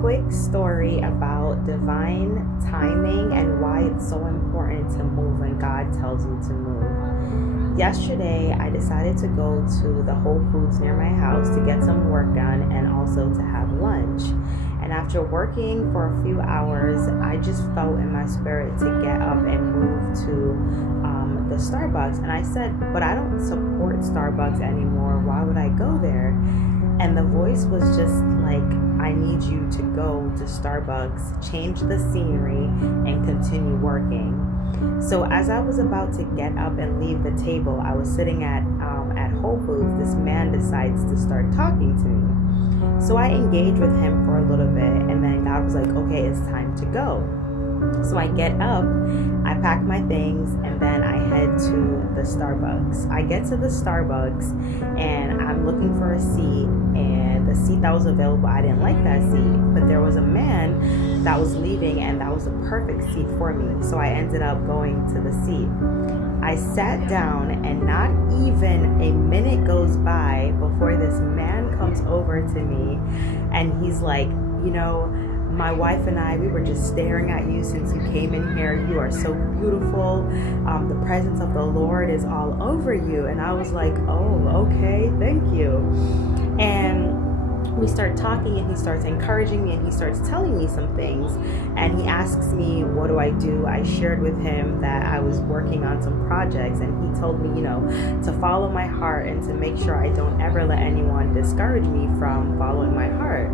Quick story about divine timing and why it's so important to move when God tells you to move. Yesterday, I decided to go to the Whole Foods near my house to get some work done and also to have lunch. And after working for a few hours, I just felt in my spirit to get up and move to the Starbucks. And I said, but I don't support Starbucks anymore. Why would I go there? And the voice was just like, I need you to go to Starbucks, change the scenery, and continue working. So as I was about to get up and leave the table, I was sitting at Whole Foods. This man decides to start talking to me. So I engaged with him for a little bit, and then God was like, okay, it's time to go. So I get up, I pack my things, and then I head to the Starbucks. I get to the Starbucks, and I'm looking for a seat, and the seat that was available, I didn't like that seat, but there was a man that was leaving, and that was a perfect seat for me. So I ended up going to the seat. I sat down, and not even a minute goes by before this man comes over to me, and he's like, my wife and I, we were just staring at you since you came in here. You are so beautiful. The presence of the Lord is all over you. And I was like, oh, okay, thank you. And we start talking, and he starts encouraging me, and he starts telling me some things. And he asks me, what do? I shared with him that I was working on some projects, and he told me, to follow my heart and to make sure I don't ever let anyone discourage me from following my heart.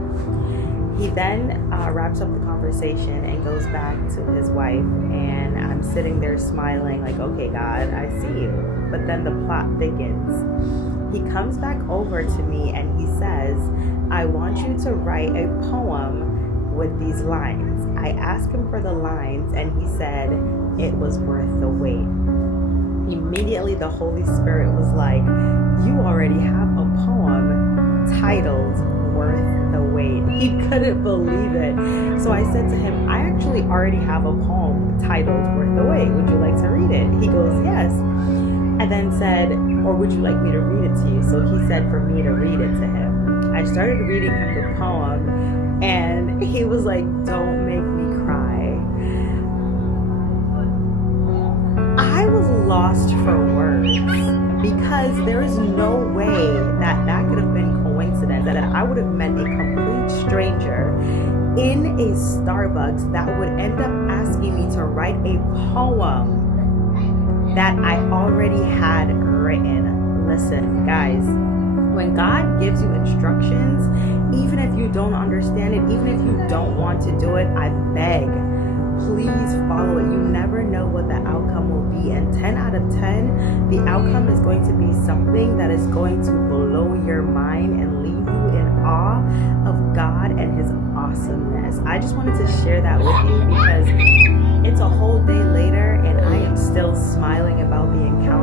He then wraps up the conversation and goes back to his wife, and I'm sitting there smiling like, okay, God, I see you. But then the plot thickens. He comes back over to me and he says, I want you to write a poem with these lines. I asked him for the lines, and he said it was worth the wait. Immediately the Holy Spirit was like, you already have a poem titled Worth the Wait. He couldn't believe it. So I said to him, I actually already have a poem titled Worth the Wait. Would you like to read it? He goes, yes. And then said, or would you like me to read it to you? So he said for me to read it to him. I started reading him the poem, and he was like, don't make me cry. I was lost for words, because there is no way that could have been coincidence, that I would have met a complete stranger in a Starbucks that would end up asking me to write a poem that I already had written. Listen, guys, when God gives you instructions, even if you don't understand it, even if you don't want to do it, I beg, please follow it. You never know what the outcome will be, and 10 out of 10, the outcome is going to be something that is going to blow your mind and leave you in awe of God and his awesomeness. I just wanted to share that with you because it's a whole day later, and I am still smiling about the encounter